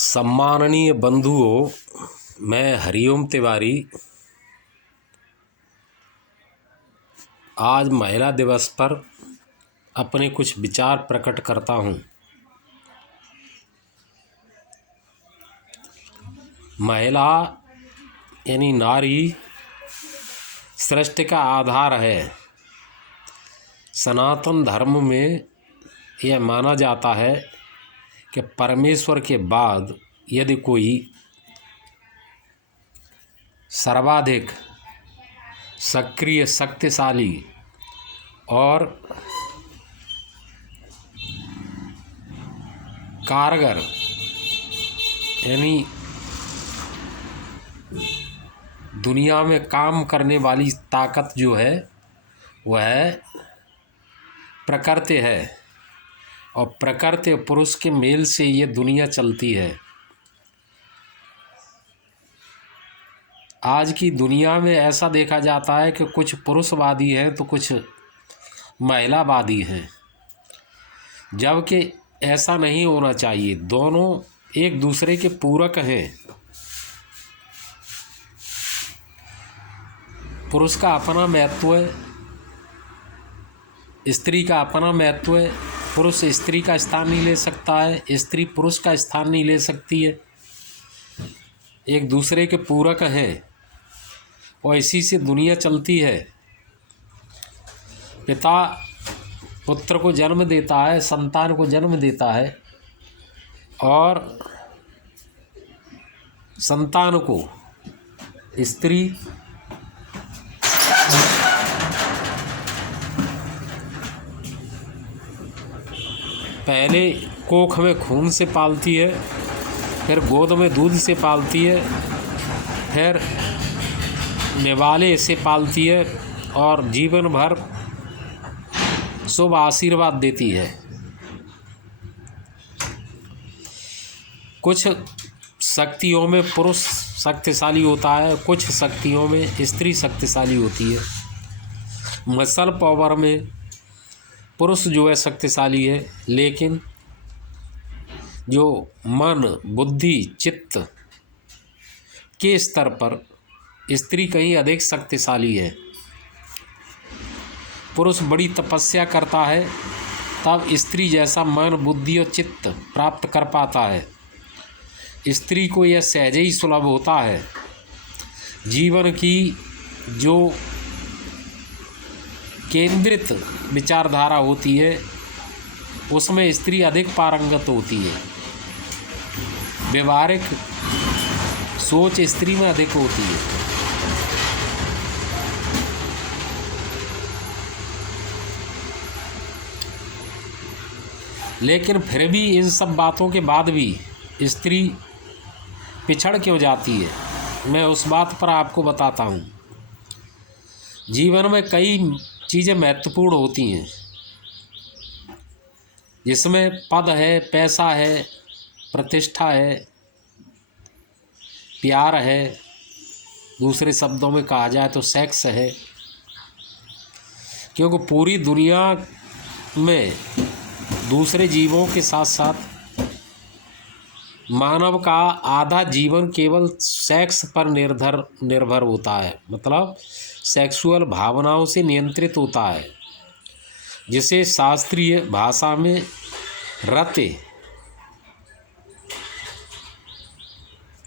सम्माननीय बंधुओं, मैं हरिओम तिवारी आज महिला दिवस पर अपने कुछ विचार प्रकट करता हूँ। महिला यानी नारी सृष्टि का आधार है। सनातन धर्म में यह माना जाता है कि परमेश्वर के बाद यदि कोई सर्वाधिक सक्रिय, शक्तिशाली और कारगर यानी दुनिया में काम करने वाली ताकत जो है वह प्रकृति है, और प्रकृति पुरुष के मेल से ये दुनिया चलती है। आज की दुनिया में ऐसा देखा जाता है कि कुछ पुरुषवादी हैं तो कुछ महिलावादी हैं, जबकि ऐसा नहीं होना चाहिए। दोनों एक दूसरे के पूरक हैं। पुरुष का अपना महत्व है, स्त्री का अपना महत्व है। पुरुष स्त्री का स्थान नहीं ले सकता है, स्त्री पुरुष का स्थान नहीं ले सकती है। एक दूसरे के पूरक हैं और इसी से दुनिया चलती है। पिता पुत्र को जन्म देता है, संतान को जन्म देता है, और संतान को स्त्री पहले कोख में खून से पालती है, फिर गोद में दूध से पालती है, फिर निवाले से पालती है और जीवन भर शुभ आशीर्वाद देती है। कुछ शक्तियों में पुरुष शक्तिशाली होता है, कुछ शक्तियों में स्त्री शक्तिशाली होती है। मसल पावर में पुरुष जो है शक्तिशाली है, लेकिन जो मन, बुद्धि, चित्त के स्तर पर स्त्री कहीं अधिक शक्तिशाली है। पुरुष बड़ी तपस्या करता है तब स्त्री जैसा मन, बुद्धि और चित्त प्राप्त कर पाता है। स्त्री को यह सहज ही सुलभ होता है। जीवन की जो केंद्रित विचारधारा होती है उसमें स्त्री अधिक पारंगत होती है। व्यवहारिक सोच स्त्री में अधिक होती है। लेकिन फिर भी इन सब बातों के बाद भी स्त्री पिछड़ क्यों जाती है, मैं उस बात पर आपको बताता हूँ। जीवन में कई चीज़ें महत्वपूर्ण होती हैं, जिसमें पद है, पैसा है, प्रतिष्ठा है, प्यार है, दूसरे शब्दों में कहा जाए तो सेक्स है। क्योंकि पूरी दुनिया में दूसरे जीवों के साथ साथ मानव का आधा जीवन केवल सेक्स पर निर्भर होता है, मतलब सेक्सुअल भावनाओं से नियंत्रित होता है, जिसे शास्त्रीय भाषा में रति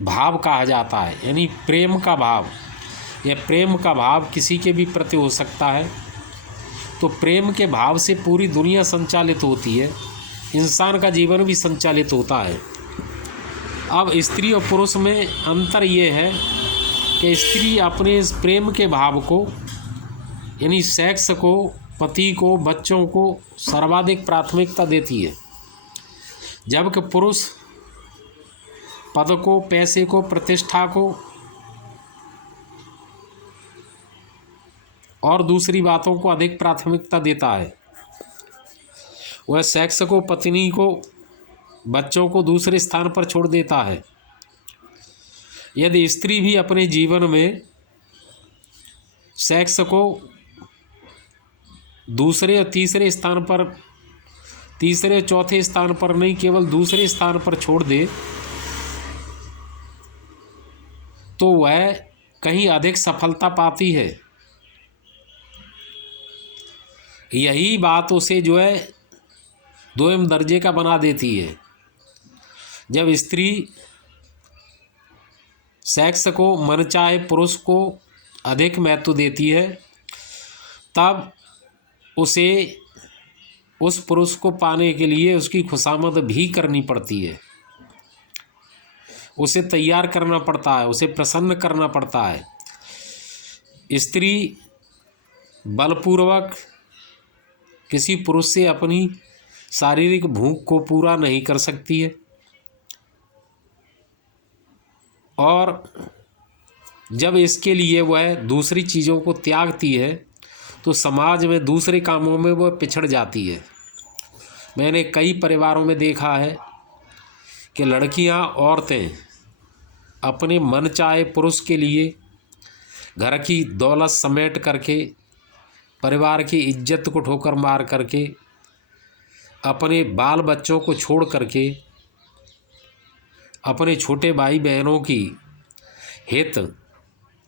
भाव कहा जाता है, यानी प्रेम का भाव। यह प्रेम का भाव किसी के भी प्रति हो सकता है। तो प्रेम के भाव से पूरी दुनिया संचालित होती है, इंसान का जीवन भी संचालित होता है। अब स्त्री और पुरुष में अंतर ये है कि स्त्री अपने इस प्रेम के भाव को यानी सेक्स को, पति को, बच्चों को सर्वाधिक प्राथमिकता देती है, जबकि पुरुष पद को, पैसे को, प्रतिष्ठा को और दूसरी बातों को अधिक प्राथमिकता देता है। वह सेक्स को, पत्नी को, बच्चों को दूसरे स्थान पर छोड़ देता है। यदि स्त्री भी अपने जीवन में सेक्स को दूसरे और तीसरे स्थान पर, तीसरे चौथे स्थान पर नहीं, केवल दूसरे स्थान पर छोड़ दे तो वह कहीं अधिक सफलता पाती है। यही बात उसे जो है दोयम दर्जे का बना देती है। जब स्त्री सेक्स को मनचाहे पुरुष को अधिक महत्व देती है, तब उसे उस पुरुष को पाने के लिए उसकी खुशामद भी करनी पड़ती है, उसे तैयार करना पड़ता है, उसे प्रसन्न करना पड़ता है। स्त्री बलपूर्वक किसी पुरुष से अपनी शारीरिक भूख को पूरा नहीं कर सकती है, और जब इसके लिए वह दूसरी चीज़ों को त्यागती है तो समाज में दूसरे कामों में वह पिछड़ जाती है। मैंने कई परिवारों में देखा है कि लड़कियां, औरतें अपने मनचाहे पुरुष के लिए घर की दौलत समेट करके, परिवार की इज्जत को ठोकर मार करके, अपने बाल बच्चों को छोड़ करके, अपने छोटे भाई बहनों की हित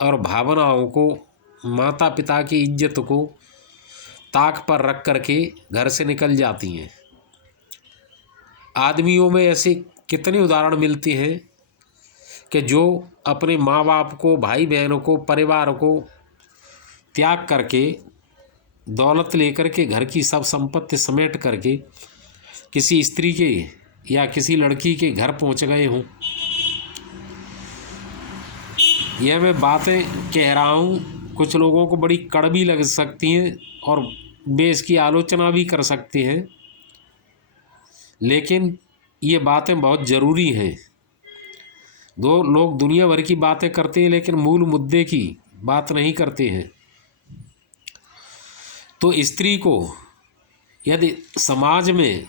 और भावनाओं को, माता पिता की इज्जत को ताक पर रख करके घर से निकल जाती हैं। आदमियों में ऐसे कितने उदाहरण मिलते हैं कि जो अपने माँ बाप को, भाई बहनों को, परिवार को त्याग करके, दौलत लेकर के, घर की सब संपत्ति समेट करके किसी स्त्री के या किसी लड़की के घर पहुंच गए हों। यह मैं बातें कह रहा हूँ, कुछ लोगों को बड़ी कड़वी लग सकती हैं और वे इसकी आलोचना भी कर सकते हैं, लेकिन ये बातें बहुत ज़रूरी हैं। दो लोग दुनिया भर की बातें करते हैं लेकिन मूल मुद्दे की बात नहीं करते हैं। तो स्त्री को यदि समाज में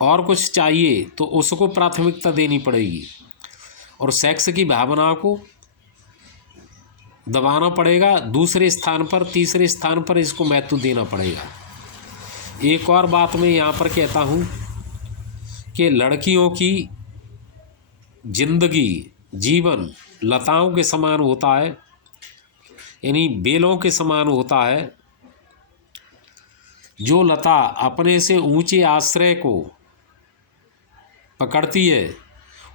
और कुछ चाहिए तो उसको प्राथमिकता देनी पड़ेगी, और सेक्स की भावना को दबाना पड़ेगा, दूसरे स्थान पर, तीसरे स्थान पर इसको महत्व देना पड़ेगा। एक और बात मैं यहाँ पर कहता हूँ कि लड़कियों की जिंदगी, जीवन लताओं के समान होता है, यानी बेलों के समान होता है। जो लता अपने से ऊंचे आश्रय को पकड़ती है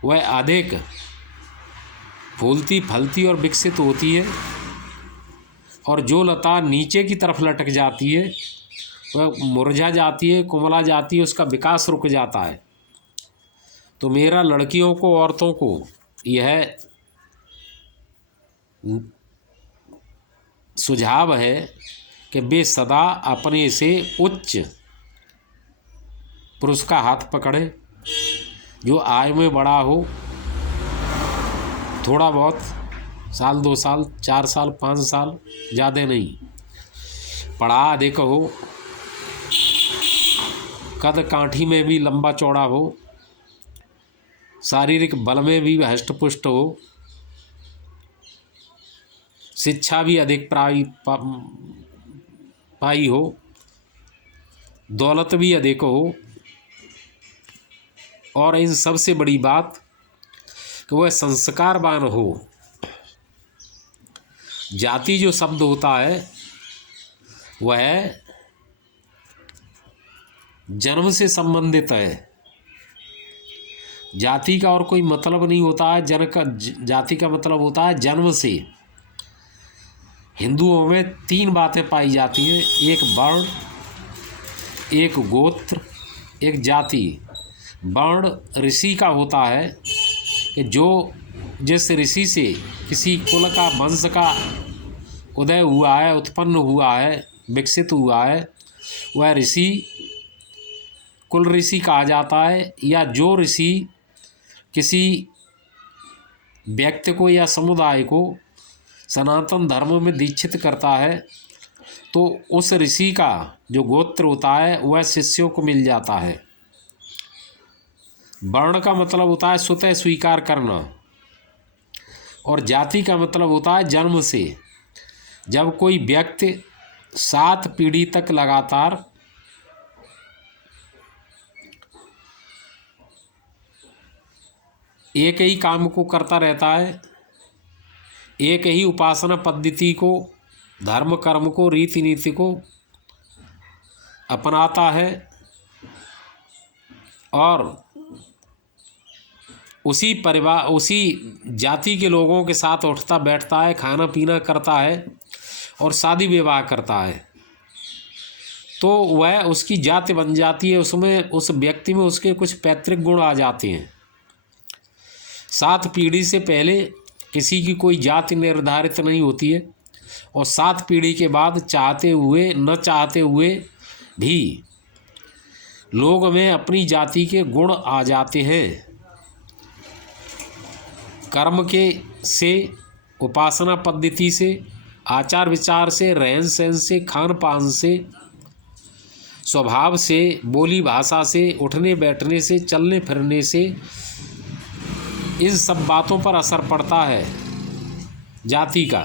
वह अधिक फूलती, फलती और विकसित होती है, और जो लता नीचे की तरफ लटक जाती है वह मुरझा जाती है, कुमला जाती है, उसका विकास रुक जाता है। तो मेरा लड़कियों को, औरतों को यह सुझाव है कि वे सदा अपने से उच्च पुरुष का हाथ पकड़े, जो आय में बड़ा हो, थोड़ा बहुत, साल 2 साल 4 साल 5 साल, ज़्यादा नहीं, पढ़ा अधिक हो, कद काठी में भी लंबा चौड़ा हो, शारीरिक बल में भी हष्ट पुष्ट हो, शिक्षा भी अधिक पाई हो, दौलत भी अधिक हो, और इन सबसे बड़ी बात कि वह संस्कारवान हो। जाति जो शब्द होता है वह जन्म से संबंधित है। जाति का और कोई मतलब नहीं होता है। जाति का मतलब होता है जन्म से। हिंदुओं में 3 बातें पाई जाती हैं, एक वर्ण, एक गोत्र, एक जाति। वर्ण ऋषि का होता है कि जो जिस ऋषि से किसी कुल का, वंश का उदय हुआ है, उत्पन्न हुआ है, विकसित हुआ है, वह ऋषि कुल ऋषि कहा जाता है। या जो ऋषि किसी व्यक्ति को या समुदाय को सनातन धर्म में दीक्षित करता है तो उस ऋषि का जो गोत्र होता है वह शिष्यों को मिल जाता है। वर्ण का मतलब होता है स्वतः स्वीकार करना, और जाति का मतलब होता है जन्म से। जब कोई व्यक्ति 7 पीढ़ी तक लगातार एक ही काम को करता रहता है एक ही उपासना पद्धति को, धर्म कर्म को, रीति नीति को अपनाता है और उसी परिवार, उसी जाति के लोगों के साथ उठता बैठता है, खाना पीना करता है और शादी विवाह करता है, तो वह उसकी जाति बन जाती है। उसमें, उस व्यक्ति में उसके कुछ पैतृक गुण आ जाते हैं। 7 पीढ़ी से पहले किसी की कोई जाति निर्धारित नहीं होती है और 7 पीढ़ी के बाद चाहते हुए न चाहते हुए भी लोग में अपनी जाति के गुण आ जाते हैं। कर्म के से, उपासना पद्धति से, आचार विचार से, रहन सहन से, खान पान से, स्वभाव से, बोली भाषा से, उठने बैठने से, चलने फिरने से, इन सब बातों पर असर पड़ता है जाति का।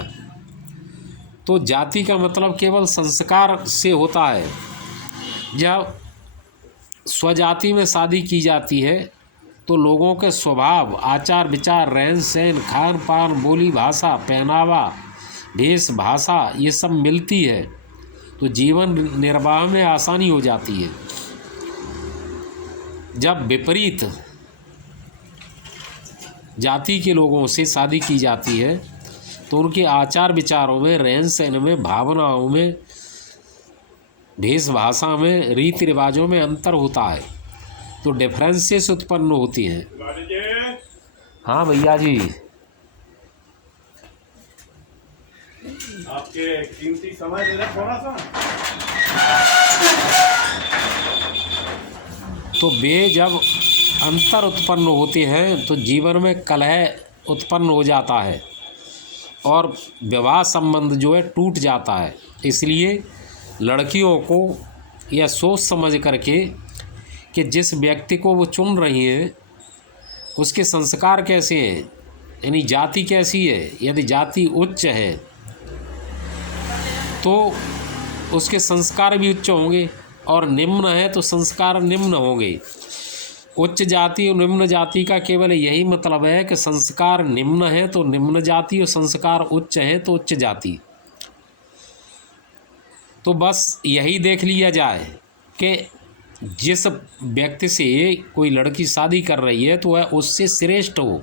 तो जाति का मतलब केवल संस्कार से होता है। जब स्वजाति में शादी की जाती है तो लोगों के स्वभाव, आचार विचार, रहन सहन, खान पान, बोली भाषा, पहनावा, भेष भाषा, ये सब मिलती है तो जीवन निर्वाह में आसानी हो जाती है। जब विपरीत जाति के लोगों से शादी की जाती है तो उनके आचार विचारों में, रहन सहन में, भावनाओं में, भेष भाषा में, रीति रिवाजों में अंतर होता है तो डिफरेंसेस उत्पन्न होती हैं। हाँ भैया जी, आपके कीमती समय दे रहे थोड़ा सा। तो वे जब अंतर उत्पन्न होते हैं तो जीवन में कलह उत्पन्न हो जाता है और विवाह संबंध जो है टूट जाता है। इसलिए लड़कियों को यह सोच समझ करके कि जिस व्यक्ति को वो चुन रही हैं उसके संस्कार कैसे हैं, यानी जाति कैसी है। यदि जाति उच्च है तो उसके संस्कार भी उच्च होंगे और निम्न है तो संस्कार निम्न होंगे। उच्च जाति और निम्न जाति का केवल यही मतलब है कि संस्कार निम्न है तो निम्न जाति और संस्कार उच्च है तो उच्च जाति। तो बस यही देख लिया जाए कि जिस व्यक्ति से कोई लड़की शादी कर रही है तो वह उससे श्रेष्ठ हो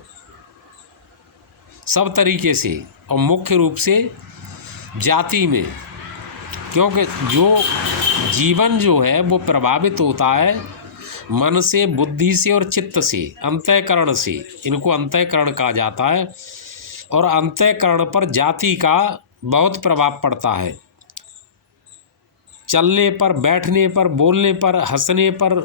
सब तरीके से और मुख्य रूप से जाति में, क्योंकि जो जीवन जो है वो प्रभावित होता है मन से, बुद्धि से और चित्त से, अंतःकरण से। इनको अंतःकरण कहा जाता है और अंतःकरण पर जाति का बहुत प्रभाव पड़ता है। चलने पर, बैठने पर, बोलने पर, हंसने पर,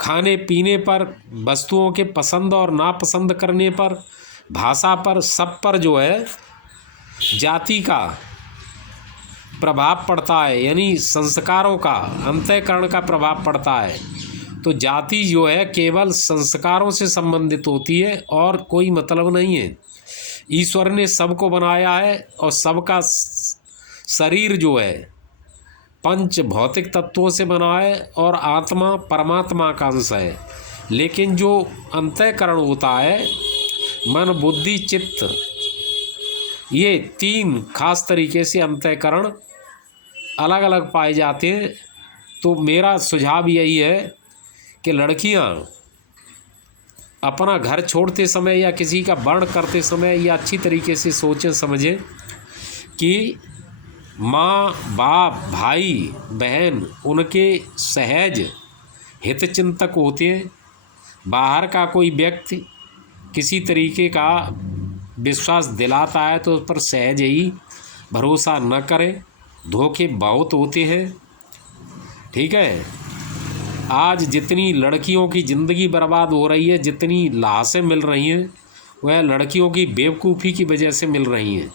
खाने पीने पर, वस्तुओं के पसंद और नापसंद करने पर, भाषा पर, सब पर जो है जाति का प्रभाव पड़ता है, यानी संस्कारों का, अंतःकरण का प्रभाव पड़ता है। तो जाति जो है केवल संस्कारों से संबंधित होती है और कोई मतलब नहीं है। ईश्वर ने सबको बनाया है और सबका शरीर जो है 5 भौतिक तत्वों से बना है और आत्मा परमात्मा का अंश है। लेकिन जो अंतःकरण होता है, मन, बुद्धि, चित्त, ये 3 खास तरीके से अंतःकरण अलग अलग पाए जाते हैं। तो मेरा सुझाव यही है कि लड़कियां अपना घर छोड़ते समय या किसी का वर्ण करते समय या अच्छी तरीके से सोचें समझें कि माँ, बाप, भाई, बहन उनके सहज हितचिंतक होते हैं। बाहर का कोई व्यक्ति किसी तरीके का विश्वास दिलाता है तो उस पर सहज ही भरोसा न करें, धोखे बहुत होते हैं। ठीक है, आज जितनी लड़कियों की ज़िंदगी बर्बाद हो रही है, जितनी लाशें मिल रही हैं, वह लड़कियों की बेवकूफ़ी की वजह से मिल रही हैं।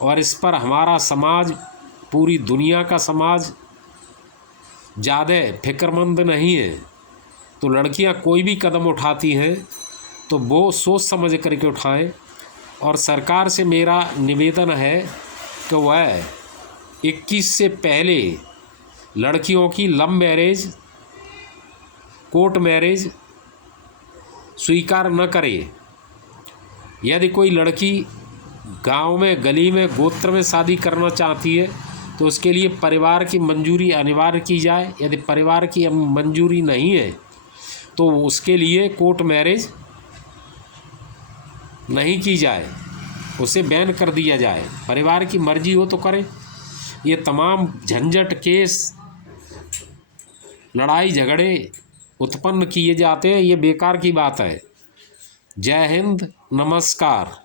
और इस पर हमारा समाज, पूरी दुनिया का समाज ज़्यादा फिक्रमंद नहीं है। तो लड़कियां कोई भी कदम उठाती हैं तो वो सोच समझ करके उठाएं। और सरकार से मेरा निवेदन है कि वह 21 से पहले लड़कियों की लव मैरिज, कोर्ट मैरिज स्वीकार न करे यदि कोई लड़की गांव में, गली में, गोत्र में शादी करना चाहती है तो उसके लिए परिवार की मंजूरी अनिवार्य की जाए। यदि परिवार की मंजूरी नहीं है तो उसके लिए कोर्ट मैरिज नहीं की जाए, उसे बैन कर दिया जाए। परिवार की मर्जी हो तो करें। ये तमाम झंझट, केस, लड़ाई झगड़े उत्पन्न किए जाते हैं, ये बेकार की बात है। जय हिंद, नमस्कार।